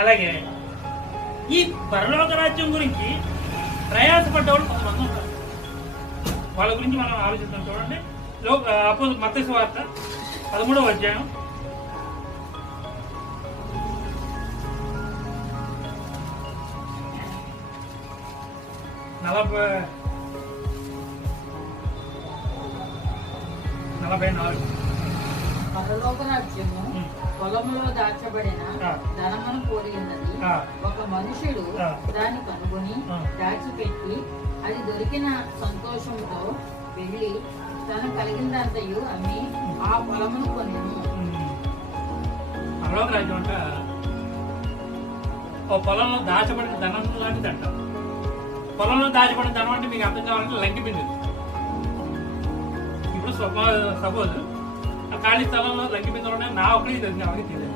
అలాగే ఈ పరలోక రాజ్యం గురించి ప్రయాసపడ్డవాళ్ళు కొంతమంది ఉంటారు. వాళ్ళ గురించి మనం ఆలోచిస్తాం. చూడండి, మత్తయి సువార్త 13వ అధ్యాయం 44. పరలోక రాజ్యము పొలములో దాచబడిన ధనమును పోలి ఉన్నది. ఒక మనుషుడు దాన్ని కనుగొని దాచిపెట్టి అది దొరికిన సంతోషంతో వెళ్ళి తను కలిగిందంతయు అమ్మి ఆ పొలమును కొనెను. పరలోక రాజ్యం అంట ఓ పొలంలో దాచబడిన ధనం లాంటిది అంట. పొలంలో దాచబడిన ధనం అంటే మీకు అర్థం కావాలంటే లంకిపిండి. ఇప్పుడు సపోజ్ ఆ ఖాళీ స్థలంలో లంకిపిండి ఉన్నాయి, నా ఒకటి తెలియదు, ఎవరికి తెలియదు.